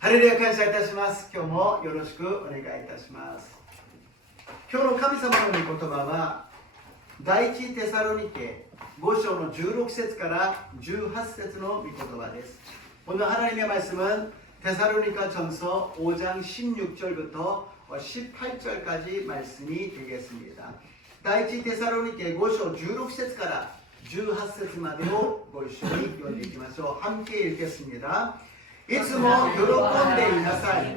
ハレルヤ感謝いたします。今日もよろしくお願いいたします。今日の神様の御言葉は第一テサロニケ5章の16節から18節の御言葉です。오늘 하나님의 말씀은 데살로니가전서 5장 16절부터 18절까지 말씀이 되겠습니다.第一テサロニケ5章16節から18節までをご一緒に読んでいきましょう。함께 읽겠습니다. いつも喜んでいなさい。絶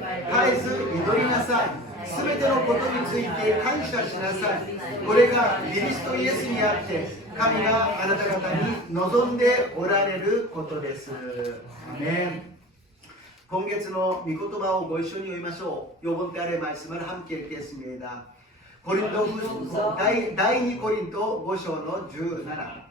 えず祈りなさい。すべてのことについて感謝しなさい。これがキリストイエスにあって神があなた方に望んでおられることです。アメン。今月の御言葉をご一緒に読みましょう。요번 달의 말씀을 함께 읽겠습니다.第2コリント5章の17。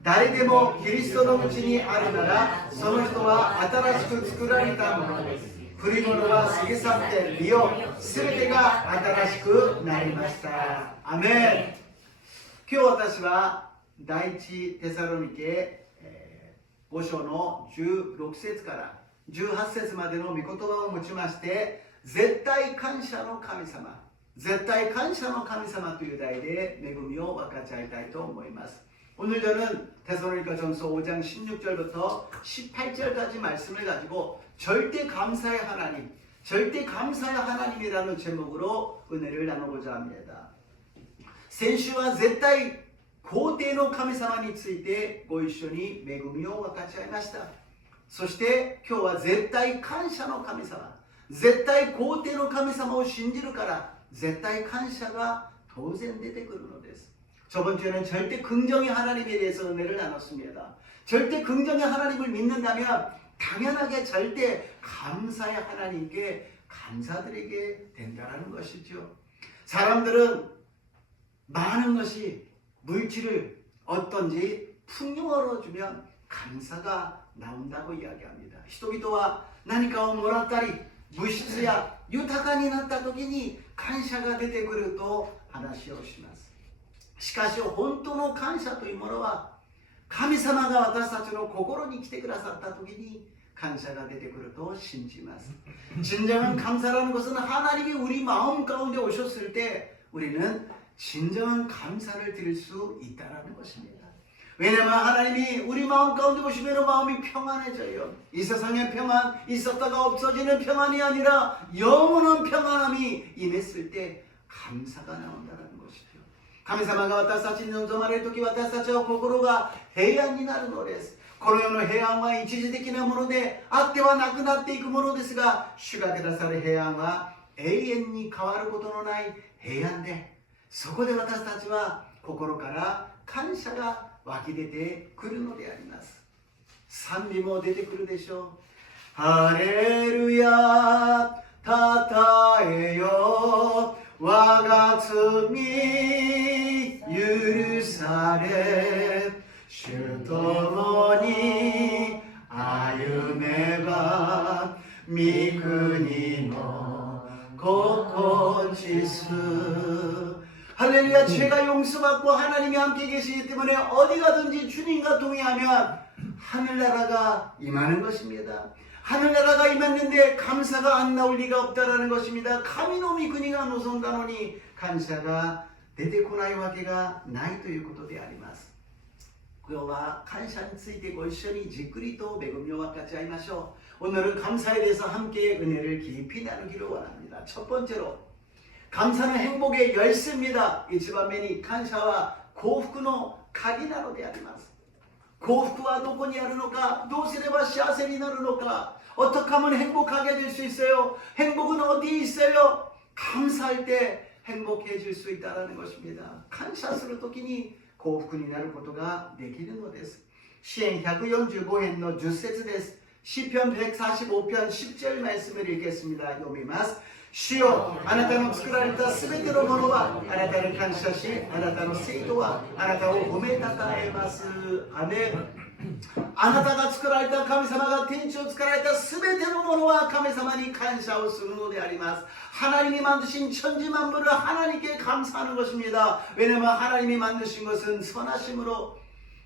誰でもキリストのうちにあるならその人は新しく作られたものです。古いものは過ぎ去って見よすべてが新しくなりました。アメン。今日私は第一テサロニケ5章の16節から18節までの御言葉を持ちまして、絶対感謝の神様、絶対感謝の神様という題で恵みを分かち合いたいと思います。오늘 저는 데살로니가전서 5장 16절부터 18절까지 말씀을 가지고 절대 감사의 하나님, 절대 감사의 하나님이라는 제목으로 은혜를 나누고자 합니다. 先週は絶対肯定の神様についてご一緒に恵みを分かち合いました。そして今日は絶対感謝の神様、絶対肯定の神様を信じるから絶対感謝が当然出てくるのです。 저번 주에는 절대 긍정의 하나님에 대해서 은혜를 나눴습니다. 절대 긍정의 하나님을 믿는다면 당연하게 절대 감사의 하나님께 감사드리게 된다는 것이죠. 사람들은 많은 것이 물질을 어떤지 풍요로 주면 감사가 나온다고 이야기합니다. 人々は何かをもらったり物質や豊かになった時に感謝が出てくると話をします。 しかし本当の感謝というものは神様が私たちの心に来てくださった時に感謝が出てくると信じます。 진정한 감사라는 것은 하나님이 우리 마음 가운데 오셨을 때 우리는 진정한 감사를 드릴 수 있다는 것입니다. 왜냐하면 하나님이 우리 마음 가운데 오시면 마음이 평안해져요. 이 세상의 평안, 있었다가 없어지는 평안이 아니라 영원한 평안함이 임했을 때 감사가 나온다는 것이죠. 神様が私たちに望まれるとき、私たちは心が平安になるのです。この世の平安は一時的なものであってはなくなっていくものですが、主がくださる平安は永遠に変わることのない平安で、そこで私たちは心から感謝が湧き出てくるのであります。賛美も出てくるでしょう。ハレルヤたたえよ我が罪許され主と共に歩めば御国の心地す 할렐루야. 죄가 용서받고 하나님이 함께 계시기 때문에 어디 가든지 주님과 동의하면 하늘나라가 임하는 것입니다. 하늘나라가 임했는데 감사가 안 나올 리가 없다라는 것입니다.神の御国が望んだのに感謝が出てこないわけがないということであります。今日は感謝についてご一緒にじっくりと恵みを分かち合いましょう。 오늘은 감사에 대해서 함께 은혜를 깊이 나누기를 원합니다. 첫 번째로 감사는 행복의 열쇠입니다. 이치바メに感謝は幸福の鍵なのであります。幸福はどこにあるのか、どうすれば幸せになるのか、 어떻게 하면 행복하게 될 수 있어요? 행복은 어디에 있어요? 감사할 때 행복해질 수 있다는 것입니다. 감사를 時に幸福になることができるのです。詩編145編の10節です。詩篇145편 10절 말씀을 읽겠습니다. 読みます。 주여あなたの作られたすべてのものはあなたに感謝し、あなたの聖とはあなたを褒めたたえます。アメン。 あなたが作られた神様が天地を作られたすべてのものは神様に感謝をするのであります。 하나님이 만드신 천지만물을 하나님께 감사하는 것입니다. 왜냐하면 하나님이 만드신 것은 선하심으로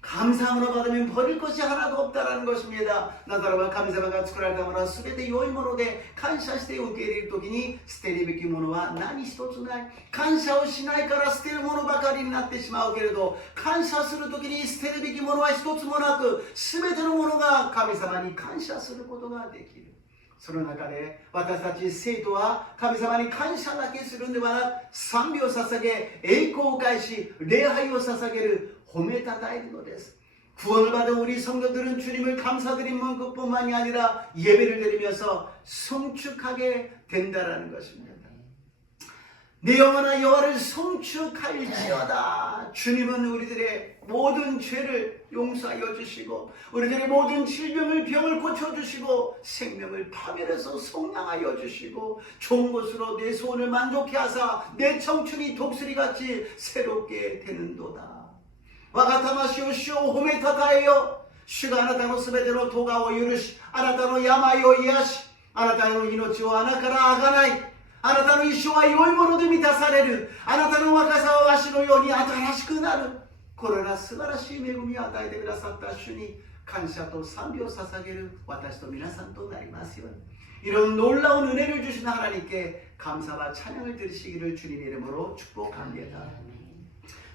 감사함으로 받으면 버릴 것이 하나도 없다라는 것입니다。なぜならば神様が作られたものは全て良いもので、感謝して受け入れるときに捨てるべきものは何一つない。感謝をしないから捨てるものばかりになってしまうけれど、感謝するときに捨てるべきものは一つもなく、全てのものが神様に感謝することができる。その中で私たち生徒は神様に感謝だけするんではなく、賛美を捧げ、栄光を返し、礼拝を捧げる、褒めたたえるのです。 구원을 받은 우리 성도들은 주님을 감사드리는 것뿐만이 아니라 예배를 드리면서 송축하게 된다라는 것입니다. 내 영혼아 여호와를 송축할지어다. 주님은 우리들의 모든 죄를 용서하여 주시고 우리들의 모든 질병을 병을 고쳐주시고 생명을 파멸해서 속량하여 주시고 좋은 것으로 내 소원을 만족해 하사 내 청춘이 독수리같이 새롭게 되는도다. 我が魂を主を褒めたたえよ。主があなたのすべての咎を許し、あなたの病を癒し、あなたの命を穴からあがない。あなたの一生は良いもので満たされる。あなたの若さはわしのように新しくなる。これら素晴らしい恵みを与えてくださった主に感謝と賛美を捧げる私と皆さんとなりますように。 이런 놀라운 은혜를 주신 하나님께 감사와 찬양을 드리시기를 주님의 이름으로 축복합니다.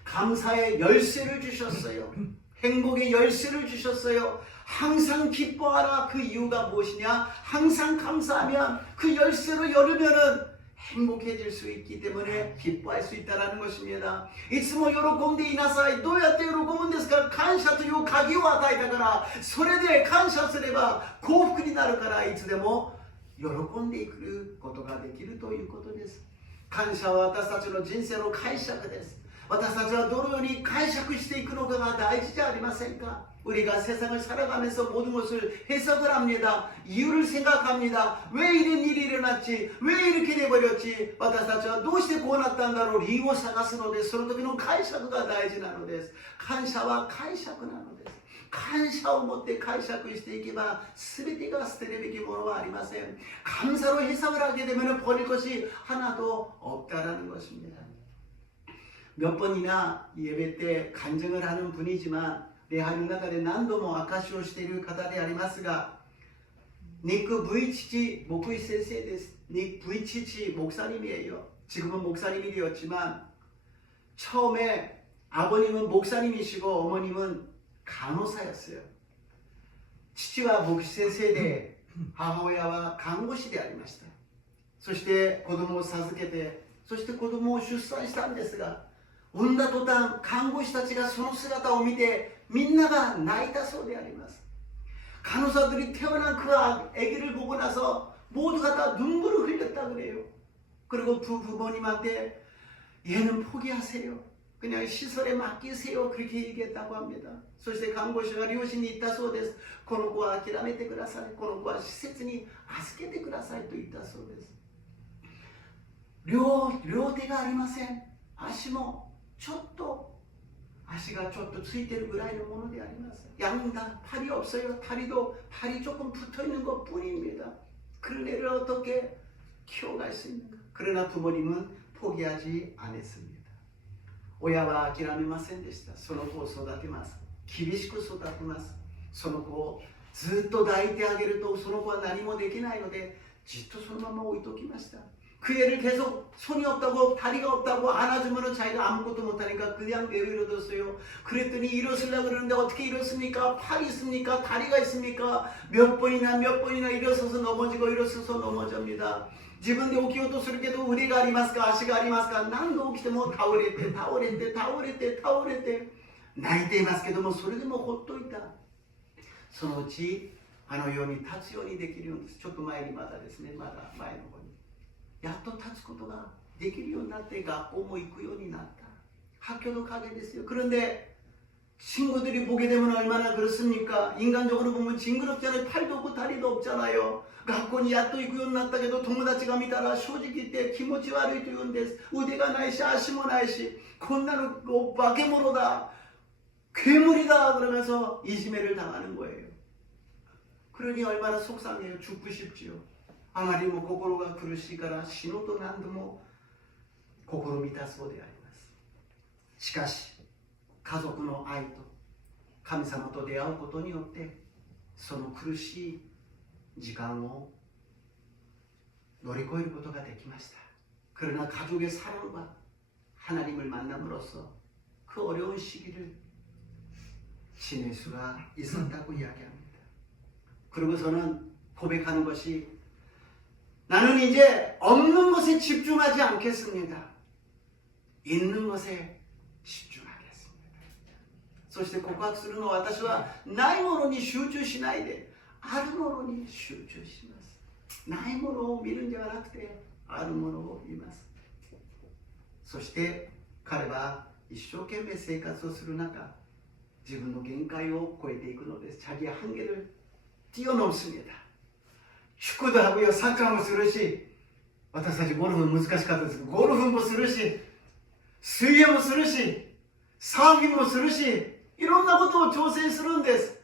감사의 열쇠를 주셨어요. 행복의 열쇠를 주셨어요. 항상 기뻐하라. 그 이유가 무엇이냐? 항상 감사하면 그 열쇠로 열으면은 행복해질 수 있기 때문에 기뻐할 수 있다는 것입니다. いつも喜んでいなさい。どうやって喜ぶんですか？感謝という鍵を与えたから、それで感謝すれば幸福になるから、いつでも喜んでいくことができるということです。感謝は私たちの人生の解釈です。 私たちはどのように解釈していくのかが大事じゃありませんか? 우리가 세상을 살아가면서 모든 것을 해석을 합니다. 이유를 생각합니다. 왜 이런 일이 일어났지? 왜 이렇게 돼버렸지? 私たちはどうしてこうなったんだろう? 이유を探すのです。その時の解釈が大事なのです。感謝は解釈なのです。感謝を持って解釈していけば全てが捨てるべきものはありません。감사로 해석을 하게 되면 버릴 것이 하나도 없다라는 것입니다. 몇 번이나 예배 때 간증을 하는 분이지만礼拝の中で何度も証しをしている方でありますが 닉 브이치치 목회의先生です. 닉 브이치치 목사님이에요. 지금은 목사님이 되었지만 처음에 아버님은 목사님이시고 어머님은 간호사였어요. 父は牧師先生で母親は看護師でありました。そして子供を授けて、そして子供を出産したんですが 産んだ途端、看護師たちがその姿を見てみんなが泣いたそうであります。 간호사들이 태어난 그 아기를 보고 나서 모두가 다 눈물을 흘렸다 그래요. 그리고 부모님한테 얘는 포기하세요. 그냥 시설에 맡기세요. 그렇게 얘기했다고 합니다. そして看護師は両親に言ったそうです。この子は諦めてください。この子は施設に預けてくださいと言ったそうです。 両手がありません。足も 足がちょっとついてるぐらいのものであります。 양다 팔이 없어요. 팔이 조금 붙어 있는 것 뿐입니다. 그런 애를 어떻게 키워갈 수 있는가? 그러나 부모님은 포기하지 않았습니다. 親は諦めませんでした。その子を育てます。厳しく育てます。その子をずっと抱いてあげるとその子は何もできないのでじっとそのまま置いておきました。 그 애를 계속 손이 없다고 다리가 없다고 안아주면 자기가 아무것도 못하니까 그냥 내버려뒀어요. 그랬더니 일어서려고 그러는데 어떻게 일어섭니까? 팔이 있습니까? 다리가 있습니까? 몇 번이나 일어서서 넘어지고 일어서서 넘어집니다. 自分で起きようとするけど腕がありますか足がありますか何度起きても倒れて泣いていますけどもそれでもほっといた。そのうちあのように立つようにできるようです。ちょっと前にまだですね、まだ前の方に やっと立つことができるようになって学校も行くようになった。 학교도 가게 됐어요. 그런데 친구들이 보게 되면 얼마나 그렇습니까? 인간적으로 보면 징그럽잖아요. 팔도 없고 다리도 없잖아요. 학교にやっと行くようになったけど友達が見たら正直言って気持ち悪いと言うんです。腕がないし足もないしこんなの化け物だ 괴물이다 그러면서 이지매를 당하는 거예요. 그러니 얼마나 속상해요. 죽고 싶지요. あまりにも心が苦しいから死のうと何度も心満たそうであります。しかし家族の愛と神様と出会うことによってその苦しい時間を乗り越えることができました. 그러나 가족의 사랑과 하나님을 만남으로써 그 어려운 시기를 지낼 수가 있었다고 이야기합니다. 그러고서는 고백하는 것이 나는 이제 없는 것에 집중하지 않겠습니다. 있는 것에 집중하겠습니다. そして告白するのは私はないものに集中しないであるものに集中します。ないものを見るんではなくてあるものを見ます。そして彼は一生懸命生活をする中自分の限界を超えていくのです。 자기의 한계를 뛰어넘습니다. 축구도 하고요, 사카도 するし、私たちゴルフ難しかったですけど、ゴルフもするし、水泳もするし、サーフィンもするし、いろんなことを挑戦するんです。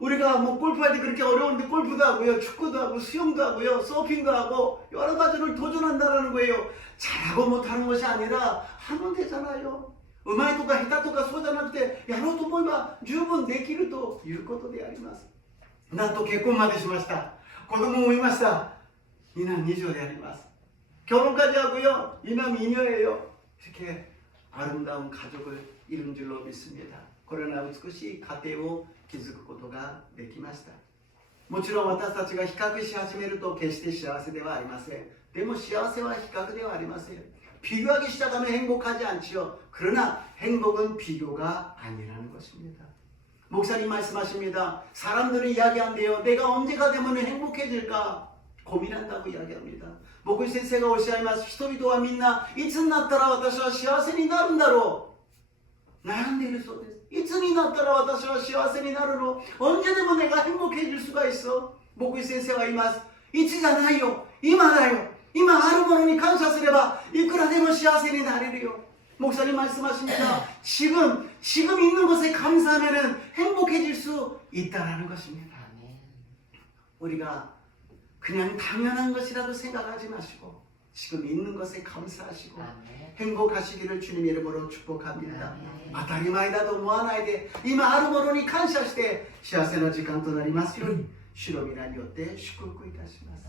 우리가 뭐 골프할 때 그렇게 어려운데 골프도 하고요, 축구도 하고, 수영도 하고요, 서핑도 하고 여러 가지를 도전한다는 거예요. 잘하고 못하는 것이 아니라 하면 되잖아요. うまいとか下手とかそうじゃなくて、やろうと思えば十分できるということであります。なんと結婚までしました。子供もいました。이남 이녀であります。 결혼까지 하고요, 이남 이녀예요. 이렇게 아름다운 가족을 이룬 줄로 믿습니다. 그러나 美しい家庭を築くことができました。もちろん私たちが比較し始めると決して幸せではありません。でも幸せは比較ではありません。 비교하기 시작하면 행복하지 않지요. 그러나 행복은 비교가 아니라는 것입니다. 목사님 말씀하십니다. 사람들은 이야기한대요. 내가 언제가 되면 행복해질까 고민한다고 이야기합니다. 목회先生がおっしゃいます。人々はみんないつになったら私は幸せになるんだろう悩んでいるそうです。いつになったら私は幸せになるの언제 되면 내가 행복해질 수가 있어. 목회先生は言います。いつじゃないよ。今だよ。 今あるものに感謝すればいくらでも幸せになれるよ. 목사님 말씀하십니다. 지금 있는 것에 감사하면 행복해질 수 있다라는 것입니다. 우리가 그냥 당연한 것이라도 생각하지 마시고 지금 있는 것에 감사하시고 행복하시기를 주님 이름으로 축복합니다. 当たり前だと思わないで今あるものに感謝して幸せな時間となりますように主の皆によって祝福いたします。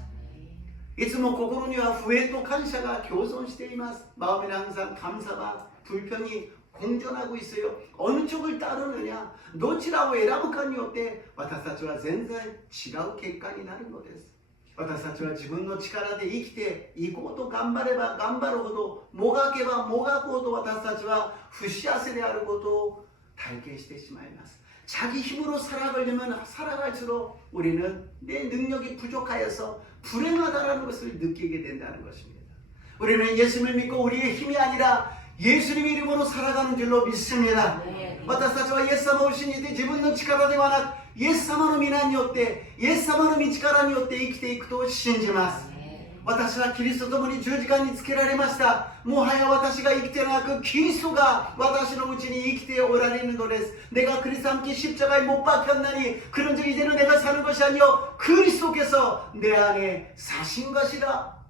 いつも心には不平と感謝が共存しています。 마음에는 항상 감사와 불평이 공존하고 있어요. 어느 쪽을 따르느냐, 놓치라고選ぶかによって私たちは全然違う結果になるのです。私たちは自分の力で生きていこうと頑張れば頑張るほど、もがけばもがくほど私たちは不幸せであることを体験してしまいます。 자기 힘으로 살아가려면 살아갈수록 우리는 내 능력이 부족하여서 불행하다는 것을 느끼게 된다는 것입니다. 우리는 예수님을 믿고 우리의 힘이 아니라 예수님 이름으로 살아가는 줄로 믿습니다. 私たちはイエス様を信じて自分の力ではなくイエス様の皆によってイエス様の道からによって生きていくと信じます。 私はキリストと共に十字架につけられました。もはや私が生きてなくキリストが私のうちに生きておられるのです。 내가 그리스도 함께 십자가에 못 박혔나니 그런즉 이제는 내가 사는 것이 아니요 그리스도께서 내 안에 사신 것이라.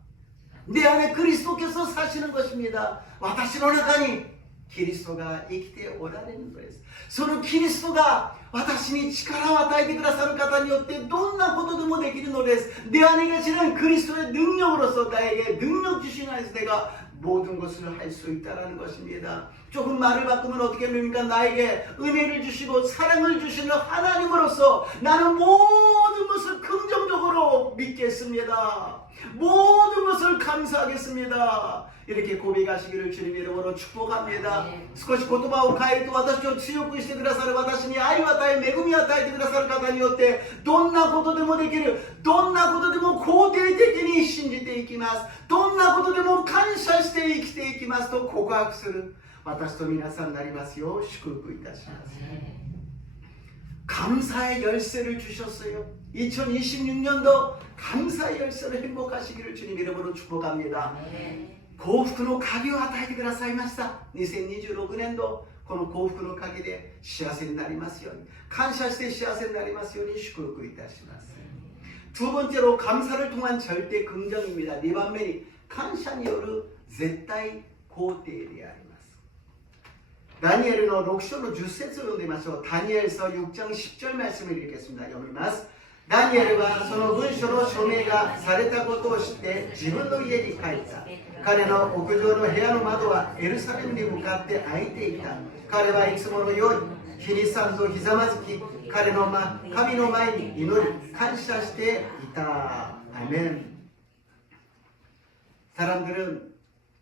내 안에 그리스도께서 사시는 것입니다. 私の中にキリストが生きておられるのです。そのキリストが私に力を与えてくださる方によってどんなことでもできるのです。 내 안에 계시는 그리스도의 능력으로서 나에게 능력 주신 안에서 내가 모든 것을 할 수 있다는 것입니다. 조금 말을 바꾸면 어떻게 됩니까? 나에게 은혜를 주시고 사랑을 주시는 하나님으로서 나는 모든 것을 긍정적으로 믿겠습니다. 모든 것을 감사하겠습니다. 이렇게 고백하시기를 주님 이름으로 축복합니다. 少し言葉を変えると私を強くしてくださる私に愛を与え恵みを与えてくださる方によってどんなことでもできるどんなことでも肯定的に信じていきますどんなことでも感謝して生きていきますと告白する私と皆さんになりますよう祝福いたします 감사의 열쇠를 주셨어요 2026년도 감사의 열쇠로 행복하시기를 주님 이름으로 축복합니다 幸福の鍵を与えてくださいました 2026年度この幸福の鍵で幸せになりますように感謝して幸せになりますように祝福いたします 두 번째로 감사를 통한 절대 긍정입니다 2番目に感謝による絶対肯定でありますダニエルの6章の10節を読んでみましょう。ダニエル書6章10말씀을 읽겠습니다. 読みます。ダニエルはその文書の署名がされたことを知って自分の家に帰った。彼の屋上の部屋の窓はエルサレムに向かって開いていた。彼はいつものように日に3度ひざまずき、彼の神の前に祈り感謝していた。아멘. 사람들은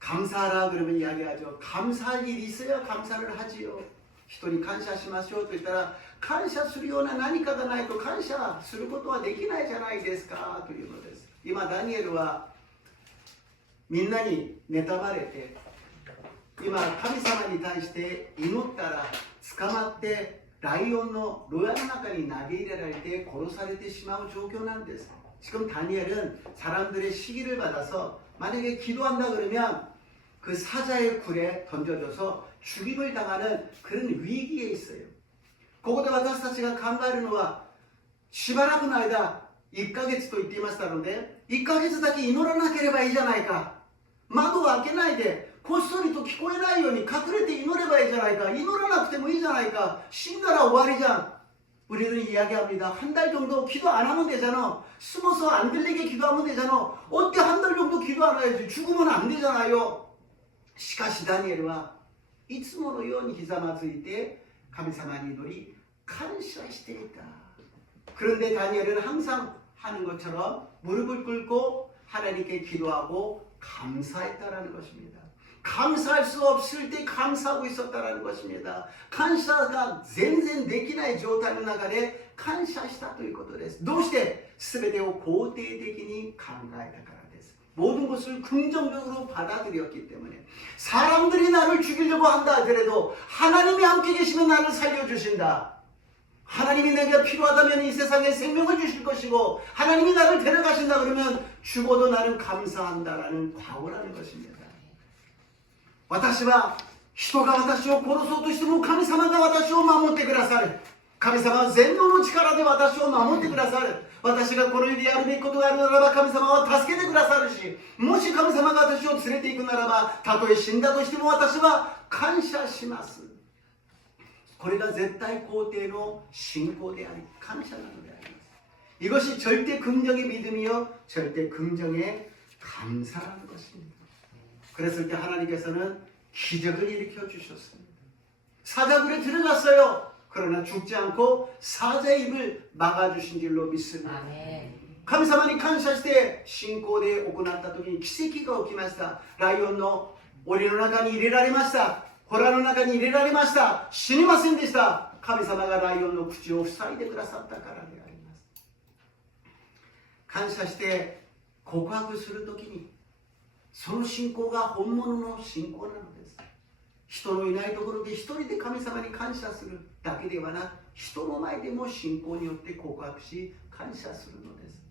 감사하라 그러면 이야기하죠. 감사할 일이 있어야 감사를 하지요. 人に感謝しましょうと言ったら、感謝するような何かがないと感謝することはできないじゃないですかというのです。今ダニエルはみんなに妬まれて、今神様に対して祈ったら捕まってライオンの牢屋の中に投げ入れられて殺されてしまう状況なんです。 지금 다니엘은 사람들의 시기를 받아서 만약에 기도한다 그러면 그 사자의 굴에 던져져서 죽임을 당하는 그런 위기에 있어요. ここで私たちが考えるのは、しばらくの間1ヶ月と言っていましたので、1ヶ月だけ祈らなければいいじゃないか。窓を開けないでこっそりと聞こえないように隠れて祈ればいいじゃないか。祈らなくてもいいじゃないか。死んだら終わりじゃん。 우리는 이야기합니다. 한 달 정도 기도 안 하면 되잖아. 숨어서 안 들리게 기도하면 되잖아. 어떻게 한 달 정도 기도 안 해야지. 죽으면 안 되잖아요. しかしダニエルはいつものようにひざまずいて神様に祈り感謝していた. 그런데 다니엘은 항상 하는 것처럼 무릎을 꿇고 하나님께 기도하고 감사했다라는 것입니다. 감사할 수 없을 때 감사하고 있었다라는 것입니다. 감사가 全然できない状態の中で感謝したということです。どうして全てを肯定的に考えたからです。 모든 것을 긍정적으로 받아들였기 때문에 사람들이 나를 죽이려고 한다 하더라도 하나님이 함께 계시면 나를 살려주신다. 하나님이 내가 필요하다면 이 세상에 생명을 주실 것이고 하나님이 나를 데려가신다 그러면 죽어도 나는 감사한다라는 과오라는 것입니다. 私は人が私を殺そうとしても神様が私を守ってくださる。神様は全能の力で私を守ってくださる。私がこの世でやるべきことがあるならば神様は助けてくださるし、もし神様が私を連れて行くならばたとえ死んだとしても私は感謝します。これが絶対肯定の信仰であり感謝なのであります。 이것이 절대 긍정의 믿음이요 절대 긍정의 감사라는 것입니다. 그랬을 때 하나님께서는 기적을 일으켜 주셨습니다. 사자굴에 들어갔어요. 그러나 죽지 않고 사자의 입을 막아주신 줄로 믿습니다. 神様に感謝して信仰で行った時に奇跡が起きました。ライオンの檻の中に入れられました。ホラの中に入れられました。死にませんでした。神様がライオンの口を塞いでくださったからであります。感謝して告白する時にその信仰が本物の信仰なのです。人のいないところで一人で神様に感謝するだけではなく、人の前でも信仰によって告白し感謝するのです。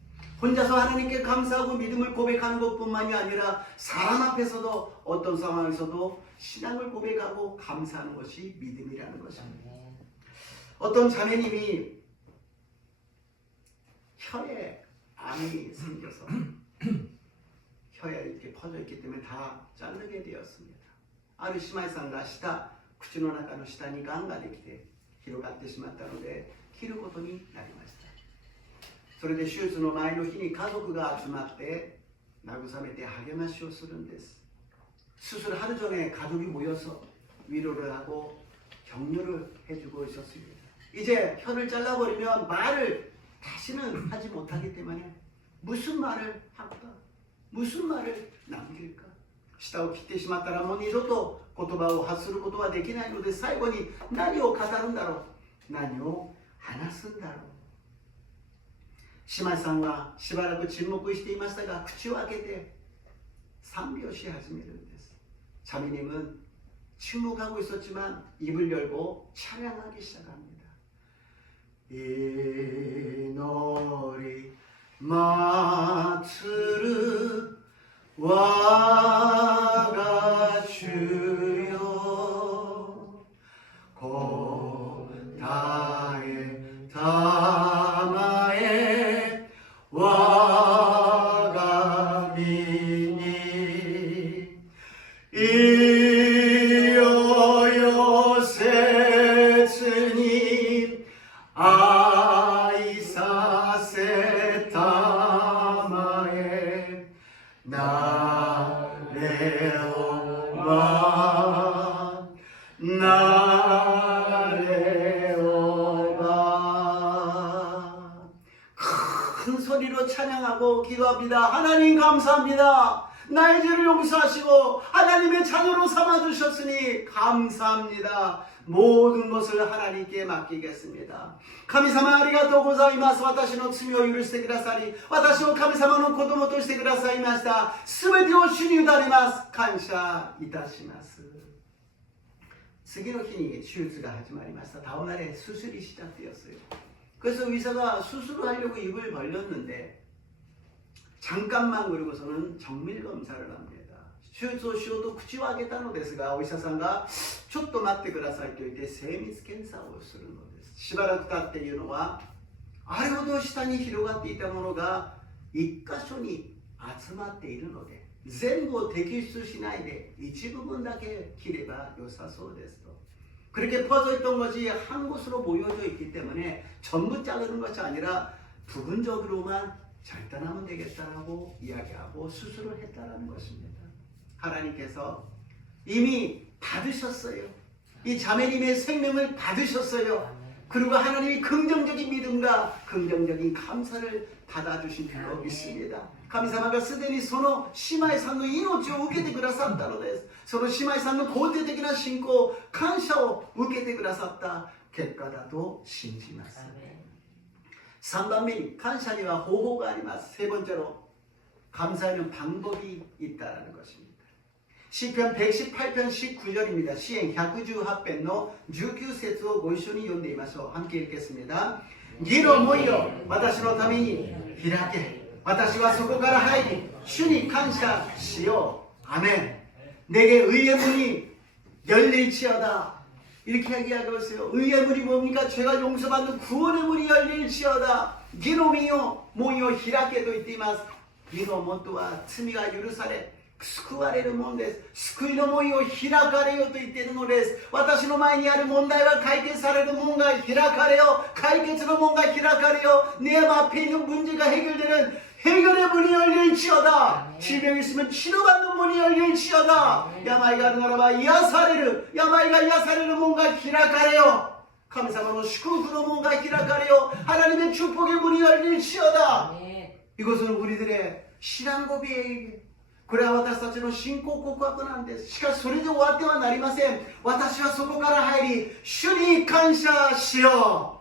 혼자서 하나님께 감사하고 믿음을 고백하는 것뿐만이 아니라 사람 앞에서도 어떤 상황에서도 신앙을 고백하고 감사하는 것이 믿음이라는 것입니다. 어떤 자매님이 혀에 암이 생겨서 혀에 이렇게 퍼져 있기 때문에 다 자르게 되었습니다. ある姉妹さんが口の中の下にがんができて広がってしまったので切ることになりました。それで手術の前の日に家族が集まって慰めて励ましをするんです。 수술 하루 전에 가족이 모여서 위로를 하고 격려를 해주고 있었습니다. 이제 혀를 잘라버리면 말을 다시는 하지 못하기 때문에 무슨 말을 할까? 무슨 말을 남길까? 舌を切ってしまったらもう二度と言葉を発することはできないので最後に何を語るんだろう、何を話すんだろう。姉妹さんはしばらく沈黙していましたが口を開けて賛美をし始めるんです。 자매님은 침묵하고 있었지만 입을 열고 찬양하기 시작합니다. 이 노리 마츠르 와가 주여 고다에 다마에 와가 미니 이어여 소리로 찬양하고 기도합니다. 하나님 감사합니다. 나의 죄를 용서하시고 하나님의 자녀로 삼아주셨으니 감사합니다. 모든 것을 하나님께 맡기겠습니다. 神様ありがとうございます。私の罪を許してくださり、私を神様の子供としてくださいました。すべてを主に委ねます。感謝いたします。次の日に手術が始まりました。다음 날에 수술이 시작되었어요. 그래서 의사가 수술하려고 입을 벌렸는데 잠깐만 그러고서는 정밀 검사를 합니다. 手術をしようと口を開けたのですが、お医者さんがちょっと待ってくださいと言って精密検査をするのです。しばらく経っていうのは、あれほど下に広がっていたものが一箇所に集まっているので、全部を摘出しないで一部分だけ切れば良さそうですと。 그렇게 퍼져 있던 것이 한 곳으로 모여져 있기 때문에 전부 자르는 것이 아니라 부분적으로만 절단하면 되겠다라고 이야기하고 수술을 했다라는 것입니다. 하나님께서 이미 받으셨어요. 이 자매님의 생명을 받으셨어요. 그리고 하나님이 긍정적인 믿음과 긍정적인 감사를 받아주신 줄로 믿습니다. 神様がすでにその姉妹さんの命を受けてくださったのです。その姉妹さんの肯定的な信仰、感謝を受けてくださった結果だと信じます。3番目に感謝には方法があります。세 번째로 감사하는 방법이 있다라는 것입니다. 시편 118편 19절입니다. 시행 118편의 19節をご一緒に読んでみましょう。 함께 읽겠습니다. 義の門よ、私のために開け。私はそこから入り、主に感謝しよう。아멘. 내게 의의 문이 열릴지어다. 이렇게 얘기하고 있어요. 의의 문이 뭡니까? 죄가 용서받는 구원의 문이 열릴지어다. 기노미요 모요 히라케도 있지만 기노門とは罪が許され救われるものです。救いの門を開かれよと言っているのです。私の前にある問題が解決される門が開かれよ。解決の門が開かれよ。내 앞에 있는 문제가 해결되는 해결의 문이 열릴지어다. 질병이 있으면 치료받는 문이 열릴지어다. 야마이가あるならば癒される。病が癒される門が開かれよ。神様の祝福の門が開かれよ。하나님의 축복의 문이 열릴지어다. 이것은 우리들의 신앙 고백이에요. これは私たちの信仰告白なんです。しかしそれで終わってはなりません。私はそこから入り、主に感謝しよう。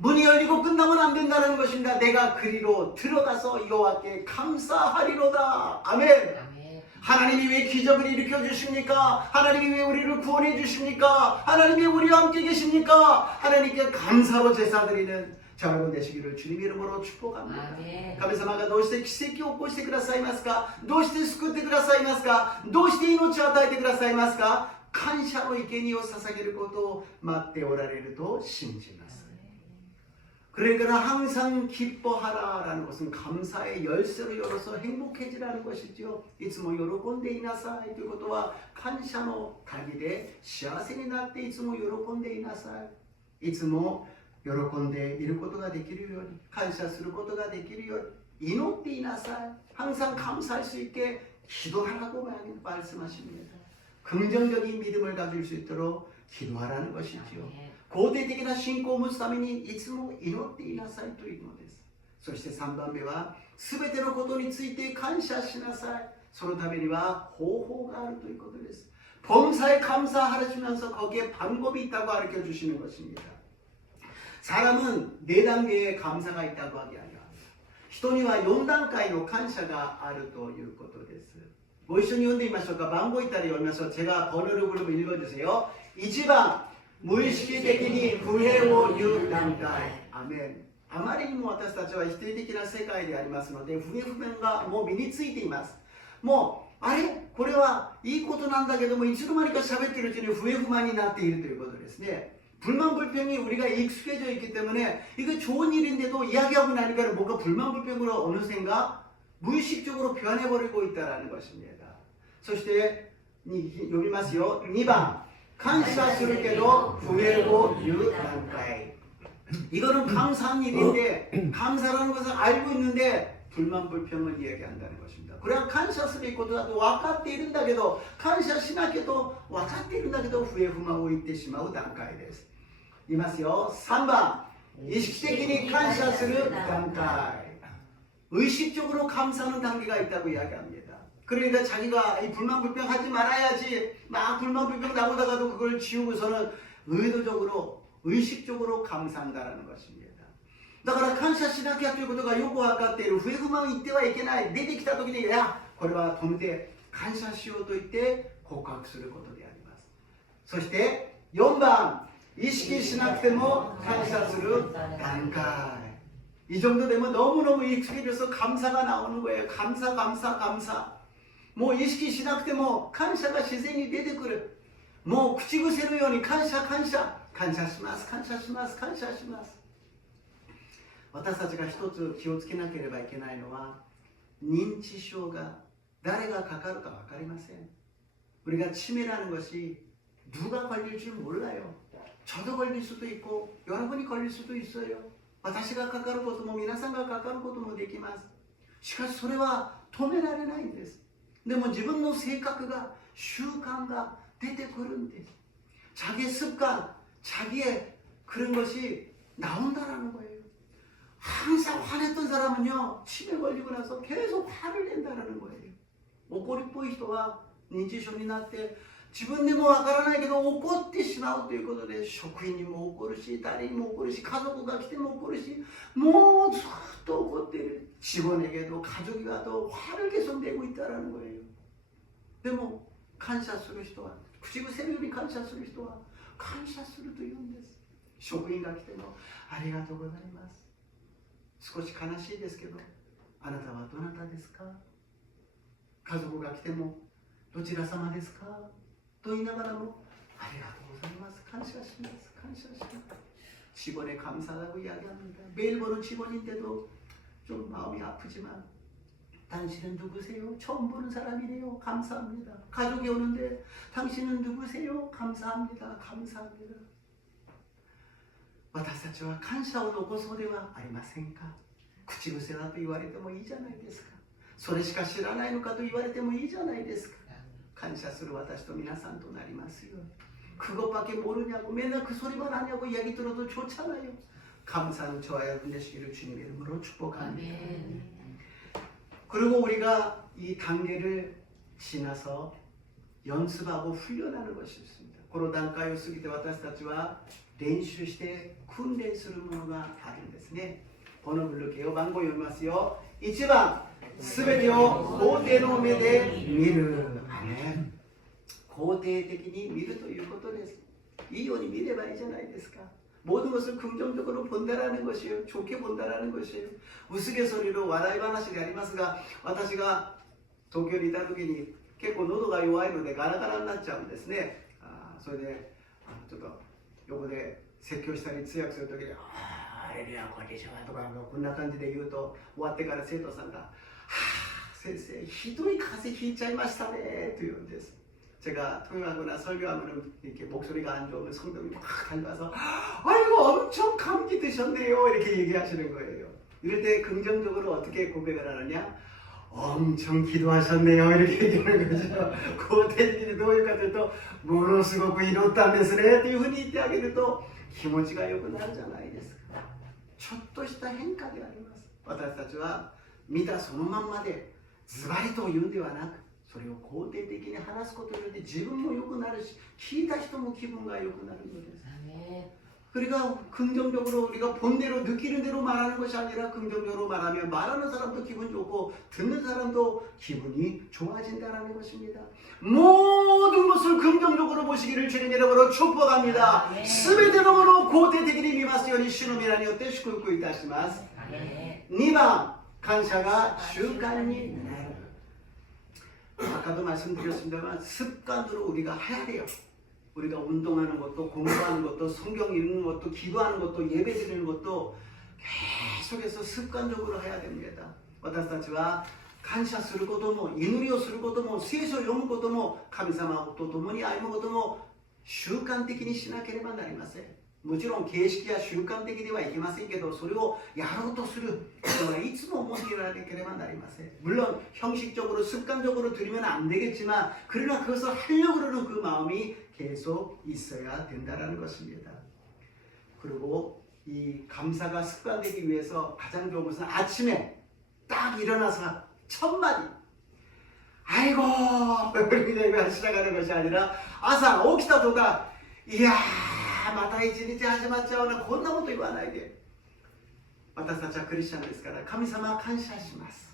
문이 열리고 끝나면 안 된다는 것입니다. 내가 그리로 들어가서 여호와께 감사하리로다. 아멘. 하나님이 왜 기적을 일으켜 주십니까? 하나님이 왜 우리를 구원해 주십니까? 하나님이 우리와 함께 계십니까? 하나님께 감사로 제사드리는 자 여러분 되시기를 주님 이름으로 축복합니다. 神様がどうして奇跡を起こしてくださいますか？どうして救ってくださいますか？どうして命を与えてくださいますか？感謝の生贄を捧げることを待っておられると信じます。 그러니까 항상 기뻐하라라는 것은 감사의 열쇠로 열어서 행복해지라는 것이죠. いつも喜んでいなさいということは感謝の鍵で幸せになっていつも喜んでいなさい。いつも喜んでいることができるように感謝することができるように祈っていなさい。 항상 감사할 수 있게 기도하라고 말씀하십니다. 긍정적인 믿음을 가질 수 있도록 기도하라는 것이지요. 肯定的な信仰を持つためにいつも祈っていなさいというのです。そして3番目は全てのことについて感謝しなさい。そのためには方法があるということです。 범사에 감사하시면서 거기에 방법이 있다고 가르쳐 주시는 것입니다. 사람은 4단계의 감사가 있다고 하게 하여 人には4段階の感謝があるということです。 ご一緒に読んでみましょうか。番号いったら読みましょう。 제가 번호를 부르면 읽어주세요. 1番 무의식的に不平を言う段階。 아멘. あまりにも私たちは否定的な世界でありますので不平不満がもう身についています。もうあれこれはいいことなんだけどもいつの間にか喋っているうちに不平不満になっているということですね。 불만 불평이 우리가 익숙해져 있기 때문에 이거 좋은 일인데도 이야기하고 나니까 뭔가 불만 불평으로 어느샌가 무의식적으로 변해버리고 있다는 것입니다. そして読みますよ。 2번 感謝するけど不平を言う段階。 이거는 감사한 일인데 감사라는 것을 알고 있는데 불만 불평을 이야기한다는 것입니다. 그래야 감사することだと分かっているんだけど感謝しなきゃと分かっているんだけど不平不満を言ってしまう段階です。 言いますよ。 3번 意識的に感謝する段階。 의식적으로 감사하는 단계가 있다고 이야기합니다. 그러니까 자기가 이 불만불평 하지 말아야지 막 불만불평 나오다가도 그걸 지우고서는 의도적으로 의식적으로 감사한다는 것입니다. だから感謝しなきゃということがよく分かっている。不満言ってはいけない。出てきた時に、いや、これは止めて感謝しようと言って告白することであります。そして4番、意識しなくても感謝する段階。이 정도 되면 너무너무 익숙해져서 감사가 나오는 거예요. 감사, 감사, 감사. 뭐意識しなくても感謝が自然に出てくる。もう口癖のように感謝、感謝、感謝します、感謝します、感謝します。私たちが一つ気をつけなければいけないのは、認知症が誰がかかるか分かりません。 우리가 치매라는 것이 누가 걸릴 줄 몰라요. 저도 걸릴 수도 있고 여러분이 걸릴 수도 있어요. 私がかかることも皆さんがかかることもできます。しかしそれは止められないんです。でも自分の性格が習慣が出てくるんです。 자기의 습관, 자기의 그런 것이 나온다라는 거예요. 항상 화냈던 사람은요, 치매 걸리고 나서 계속 화를 낸다라는 거예요. 怒りっぽい人は認知症になって自分でもわからないけど怒ってしまうということで、職員にも怒るし、誰にも怒るし、家族が来ても怒るし、もうずっと怒っている。 직원에게도 가족이 와도 화를 계속 내고 있다라는 거예요. でも感謝する人は、口癖のように感謝する人は感謝するというんです。職員が来てもありがとうございます。少し悲しいですけど、あなたはどなたですか？家族が来てもどちら様ですかと言いながらもありがとうございます。感謝します。感謝します。 직원에 감사하다고 이야기합니다. 매일 보는 직원인데도 좀 마음이 아프지만 당신은 누구세요? 처음 보는 사람이래요. 감사합니다. 가족이 오는데 당신은 누구세요? 감사합니다. 감사합니다. 私たちは感謝を残そうではありませんか。口癖だと言われてもいいじゃないですか。それしか知らないのかと言われてもいいじゃないですか。感謝する私と皆さんとなりますように。 그것밖에 모르냐고 맨날 그 소리만 하냐고 이야기 들어도 좋잖아요. 감사는 저와 여러분 되시기를 주님의 이름으로 축복합니다. 그리고 우리가 이 단계를 지나서 연습하고 훈련하는 것이 있습니다. この段階を過ぎて私たちは練習して訓練するものがあるんですね。このブルケを番号読みますよ。1番、すべてを肯定の目で見る。アメン。 肯定的に見るということです。いいように見ればいいじゃないですか。 모든 것을 긍정적으로 본다라는 것이에요. 좋게 본다라는 것이에요. 우스갯소리로 와라이話でありますが、私が東京にいた時に結構喉が弱いのでガラガラになっちゃうんですね。それでちょっと横で説教したり通訳する時に「あれやこんにちは」とかこんな感じで言うと、終わってから生徒さんが「先生ひどい風邪ひいちゃいましたね」と言うんです。 제가 통역하거나 설교하면 이렇게 목소리가 안 좋으면 성도들이 막 달려와서 아이고 엄청 감기 드셨네요 이렇게 얘기하시는 거예요. 이럴 때 긍정적으로 어떻게 고백을 하느냐? 엄청 기도하셨네요 이렇게 얘기하는 거죠. 肯定的にどういうかというとものすごく祈ったんですねというふうに言ってあげると気持ちが良くなるじゃないですか。ちょっとした変化であります。私たちは見たそのまんまでズバリと言うんではなく、 それを肯定的に話すことによって自分も良くなるし、聞いた人も気分が良くなるのです。 그러니까 긍정적으로 우리가 본 대로 느끼는 대로 말하는 것이 아니라 긍정적으로 말하면 말하는 사람도 기분 좋고 듣는 사람도 기분이 좋아진다는 것입니다. 모든 것을 긍정적으로 보시기를 주님 이름으로 축복합니다. 全てのものを肯定的に見ますように主の皆によって祝福いたします。 2番、感謝が習慣になる。 아까도 말씀드렸습니다만 습관으로 우리가 해야 돼요. 우리가 운동하는 것도 공부하는 것도 성경 읽는 것도 기도하는 것도 예배 드리는 것도 계속해서 습관적으로 해야 됩니다. 私たちは感謝することも祈りをすることも聖書を読むことも神様と共に歩むことも習慣的にしなければなりません。 もちろん形式や習慣的ではいけませんけど、それをやろうとする人はいつも持っていなければなりません。 물론 형식적으로 습관적으로 들으면 안 되겠지만 그러나 그것을 하려고 하는 그 마음이 계속 있어야 된다는 것입니다. 그리고 이 감사가 습관되기 위해서 가장 좋은 것은 아침에 딱 일어나서 첫 마디 아이고 이렇게 시작하는 것이 아니라朝起きた途端いやーまた一日始まっちゃうなこんなこと言わないで私たちはクリスチャンですから神様は感謝します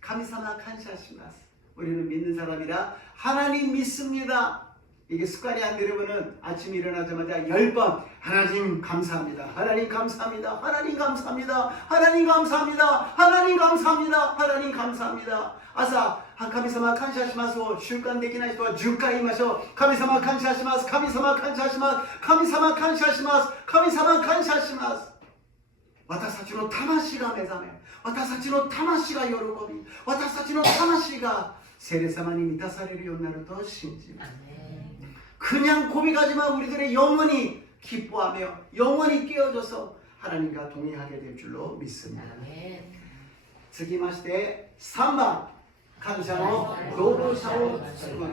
神様は感謝します 우리는 믿는 사람이라 하나님 믿습니다 이게 습관이 안 되려면은 아침 일어나자마자 10번 하나님 감사합니다 하나님 감사합니다 하나님 감사합니다 하나님 감사합니다 하나님 감사합니다 하나님 감사합니다 朝神様感謝しますを習慣できない人は10回言いましょう神様感謝します神様感謝します神様感謝します神様感謝します私たちの魂が目覚め私たちの魂が喜び私たちの魂が聖霊様に満たされるようになると信じます 그냥 고백하지만 우리들의 영혼이 기뻐하며 영혼이 깨어져서 하나님과 동행하게 될 줄로 믿습니다. 続きまして 3번 感謝の労働者を作る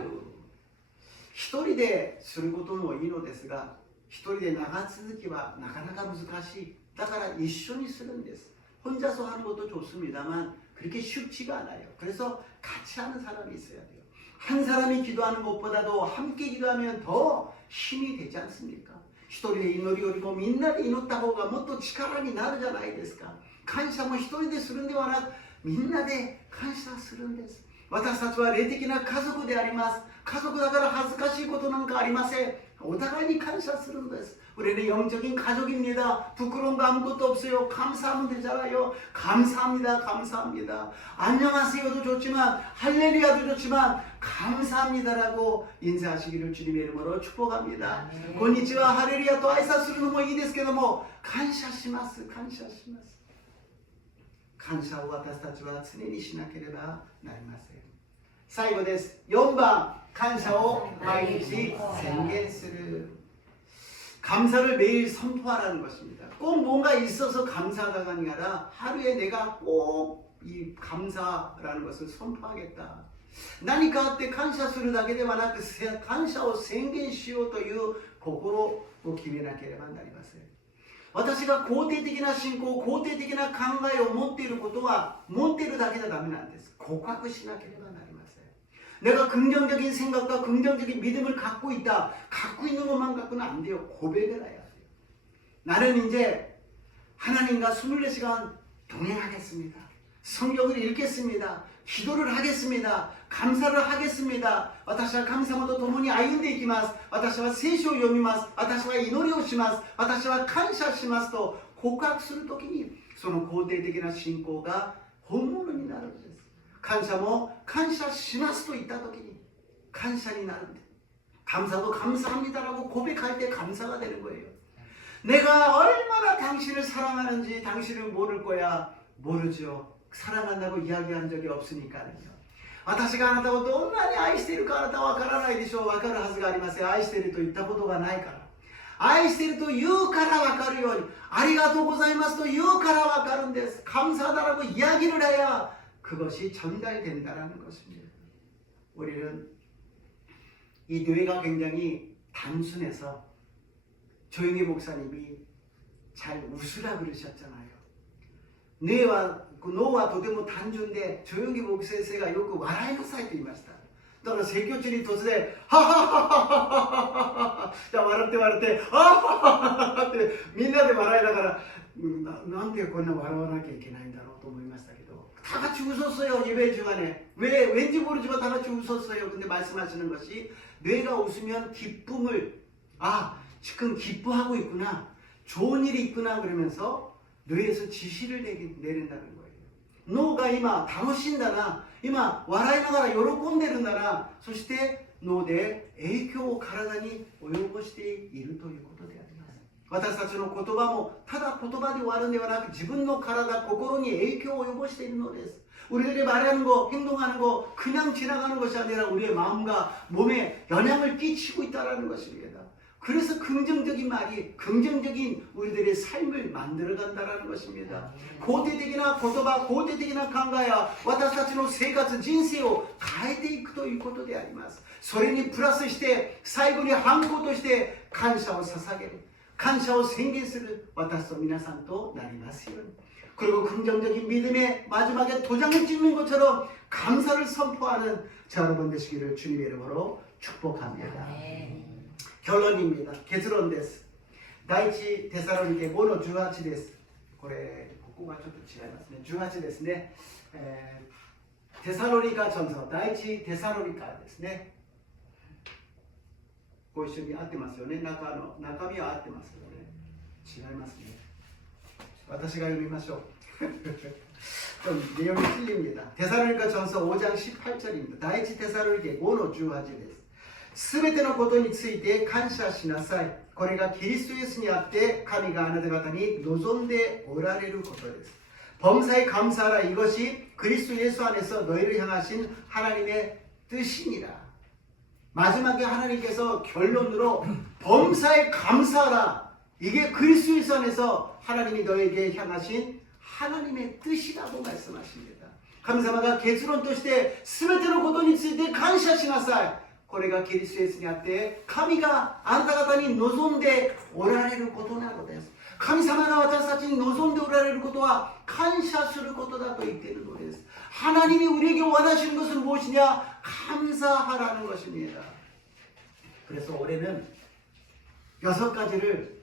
一人ですることもいいのですが一人で長続きはなかなか難しいだから一緒にするんです 혼자서 하는 것도 좋습니다만 그렇게 쉽지가 않아요. 그래서 같이 하는 사람이 있어야 돼요. 한 사람이 기도하는 것보다도 함께 기도하면 더 힘이 되지 않습니까? 一人で祈りよりもみんなで祈った方がもっと力になるじゃないですか。感謝も一人でするんではなくみんなで感謝するんです。私たちは霊的な家族であります。家族だから恥ずかしいことなんかありません。お互いに感謝するんです。 우리는 영적인 가족입니다. 부끄러운 거 아무것도 없어요. 감사하면 되잖아요. 감사합니다. 감사합니다. 안녕하세요도 좋지만 할렐루야도 좋지만 감사합니다라고 인사하시기를 주님의 이름으로 축복합니다. 고니치와 할렐루야 또挨拶するのもいいですけども感謝します感謝します 感謝を私たちは常にしなければなりません最後です 4번 感謝を毎日宣言する 감사를 매일 선포하라는 것입니다. 꼭 뭔가 있어서 감사가 아니라 하루에 내가 꼭 이 감사라는 것을 선포하겠다. 何かあって感謝するだけではなく感謝を宣言しようという心を決めなければなりません。私が肯定的な信仰、肯定的な考えを持っていることは持っているだけじゃダメなんです。告白しなければなりません。 내가 긍정적인 생각과 긍정적인 믿음을 갖고 있다. 갖고 있는 것만 갖고는 안 돼요. 고백을 해야 돼요. 나는 이제 하나님과 24시간 동행하겠습니다. 성경을 읽겠습니다. 기도를 하겠습니다. 감사를 하겠습니다. 私は神様と共に歩んでいきます。私は聖書を読みます。私は祈りをします。私は感謝しますと告白するときにその肯定的な信仰が本物になるんです。 감사모 감사しますと言った時に感謝になるんで 감사도 감사합니다라고 고백할 때 감사가 되는 거예요. 내가 얼마나 당신을 사랑하는지 당신을 모를 거야. 모르죠. 사랑한다고 이야기한 적이 없으니까요. 私があなたをどんなに愛しているかあなたはわからないでしょう。わかるはずがありません。愛していると言ったことがないから。愛していると言うからわかるようにありがとうございますと言うからわかるんです。 감사하다라고 이야기를 해야 그것이 전달된다라는 것입니다. 우리는 이 뇌가 굉장히 단순해서 조용히 목사님이 잘 웃으라 그러셨잖아요.脳はとても単純で조용히 목사님がよく笑いなさいと言いました。だから説教中に突然ハハハハハハじゃあ笑って笑ってハハハハってみんなで笑いながらなんでこんな笑わなきゃいけないんだろうと思いましたけど 다 같이 웃었어요. 예배 중간에. 왠지 모르지만 다 같이 웃었어요. 근데 말씀하시는 것이 뇌가 웃으면 기쁨을 지금 기뻐하고 있구나. 좋은 일이 있구나 그러면서 뇌에서 지시를 내린다는 거예요. 노가 이마 다노신다나 이마 와라이나가라 요로콘데른다나 そして脳で影響を体に及ぼしているということであります。私たちの言葉もただ言葉で終わるんではなく自分の体、心に影響を及ぼしているのです。 우리들이 말하는 거, 행동하는 거 그냥 지나가는 것이 아니라 우리의 마음과 몸에 영향을 끼치고 있다는 것입니다. 그래서 긍정적인 말이 긍정적인 우리들의 삶을 만들어간다는 것입니다. 고대적이나 고도바, 고대적이나 강가야 私たちの生活、人生を変えていくということであります。それにプラスして最後に反抗として感謝を捧げる。感謝を宣言する私と皆さんとなりますように. 그리고 긍정적인 믿음의 마지막에 도장을 찍는 것처럼 감사를 선포하는 저 여러분 되시기를 주님의 이름으로 축복합니다. 결론입니다. 결론です. 第一テサロニケ5の18です。これここがちょっと違いますね。18ですね。テサロニカ전서第一テサロニカですね。ご一緒に合ってますよね。中身は合ってますけどね。違いますね。私が読みましょう。좀 내용이 틀립니다. 데살로니가 전서 5장 18절입니다. 第一テサロニケ5の18です。すべてのことについて感謝しなさい。これがキリストイエスにあって神があなた方に望んでおられることです。 범사에 감사하라. 이것이 그리스도 예수 안에서 너희를 향하신 하나님의 뜻이니라. 마지막에 하나님께서 결론으로 범사에 감사하라. 이게 그리스도 예수 안에서 하나님이 너에게 향하신 하나님의 뜻이라고 말씀하십니다. 감사마가 결론として全てのことについて感謝しなさい。これがキリストイエスにあって神があなた方に望んでおられることなのです。神様が私たちに望んでおられることは感謝することだと言っているのです。 하나님이 우리에게 원하시는 것은 무엇이냐? 감사하라는 것입니다. 그래서 올해는 6가지를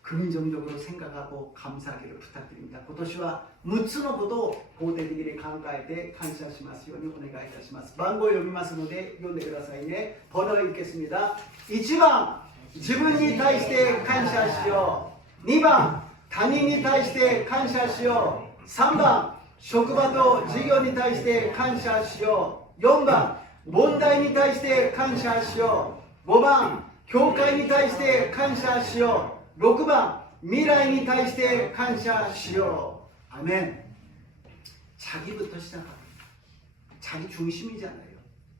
긍정적으로 생각하고 감사하기를 부탁드립니다. 今年は6つのことを肯定的に考えて感謝しますようにお願いいたします。番号を読みますので読んでくださいね。번호 읽겠습니다. 1番自分に対して感謝しよう。 2番他人に対して感謝しよう。 3番職場と事業に対して感謝しよう。 4番問題に対して感謝しよう。 5番教会に対して感謝しよう。 6番未来に対して感謝しよう。 아멘. 자기부터 시작합니다. 자기 중심이잖아요.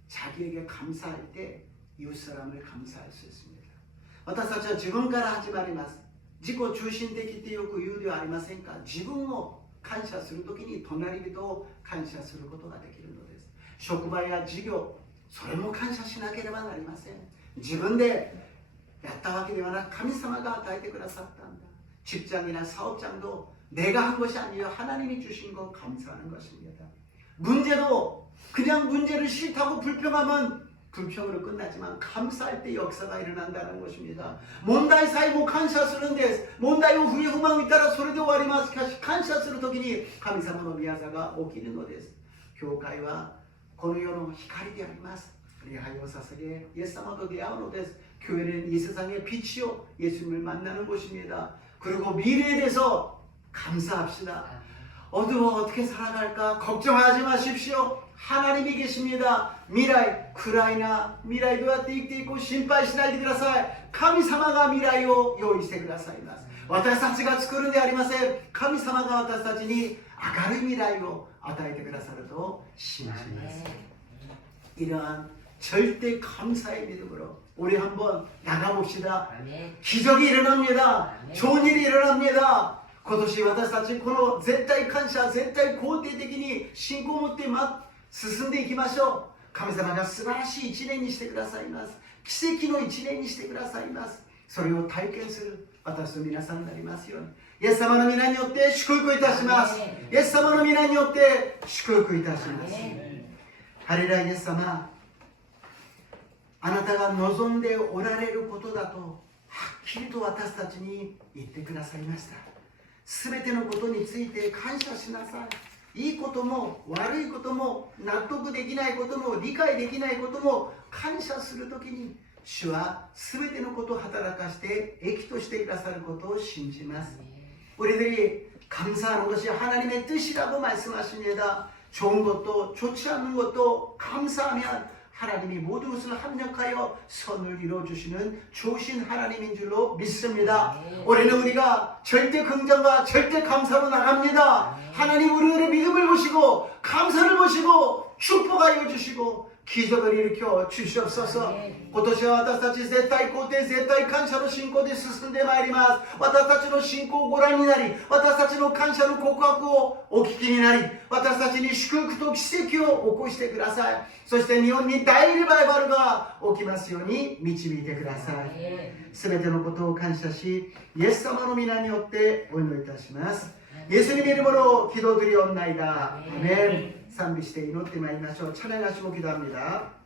자기에게 감사할 때 이웃 사람을 감사할 수 있습니다. 私たちは自分から始まります。自己中心的ってよく言うではありませんか。自分を感謝するときに隣人を感謝することができるのです。職場や事業、それも感謝しなければなりません。自分でやったわけではなく神様が与えてくださったんだ。 직장이나 사업장도 내가 한 것이 아니라 하나님이 주신 거 감사하는 것입니다. 문제도 그냥 문제를 싫다고 불평하면 불평으로 끝나지만 감사할 때 역사가 일어난다는 것입니다. 問題さえも感謝するんです。問題を不平不満を言ったらそれで終わります。しかし感謝するときに神様の御業が起きるのです。教会はこの世の光であります。礼拝を捧げイエス様と出会うのです。 교회는 이 세상의 빛이요 예수님을 만나는 곳입니다. 그리고 미래에 대해서 감사합시다. 어두워 어떻게 살아갈까 걱정하지 마십시오. 하나님이 계십니다. 미라이 쿠라이나 미라이どうやって生きていこう心配しないでください。神様が未来を用意してくださいます。私たちが作るんではありません。神様が私たちに明るい未来を与えてくださると信じます。 이러한 절대 감사의 믿음으로 우리 한번 나가봅시다. 기적이 일어납니다. 좋은 일이 일어납니다. 今年私たちこの絶対感謝絶対肯定的に信仰を持って進んでいきましょう。神様が素晴らしい一年にしてくださいます。奇跡の一年にしてくださいます。それを体験する私と皆さんになりますように。イエス様の皆によって祝福いたします。イエス様の皆によって祝福いたします。ハレルヤイエス様、あなたが望んでおられることだとはっきりと私たちに言ってくださいました。すべてのことについて感謝しなさい。いいことも悪いことも納得できないことも理解できないことも感謝するときに主はすべてのことを働かして益としてくださることを信じます。 우리들이 감사하는 것이 하나님의 뜻이라고 말씀하십니다. 좋은 것도 좋지 않는 것도 감사하면 하나님이 모든 것을 합력하여 선을 이루어주시는 좋으신 하나님인 줄로 믿습니다. 올해는 우리가 절대 긍정과 절대 감사로 나갑니다. 하나님 우리들의 믿음을 보시고 감사를 보시고 축복하여 주시고 기적을일으켜 주시옵소서. 今年は私たち絶対肯定、絶対感謝の信仰で進んでまいります。私たちの信仰をご覧になり、私たちの感謝の告白をお聞きになり、私たちに祝福と奇跡を起こしてください。そして日本に大リバイバルが起きますように導いてください。すべてのことを感謝し、イエス様の皆によってお祈りいたします。예수님의 이름으로 기도드리옵나이다. 아멘.賛美して祈ってまいりましょう。찬양하시고 기도합니다.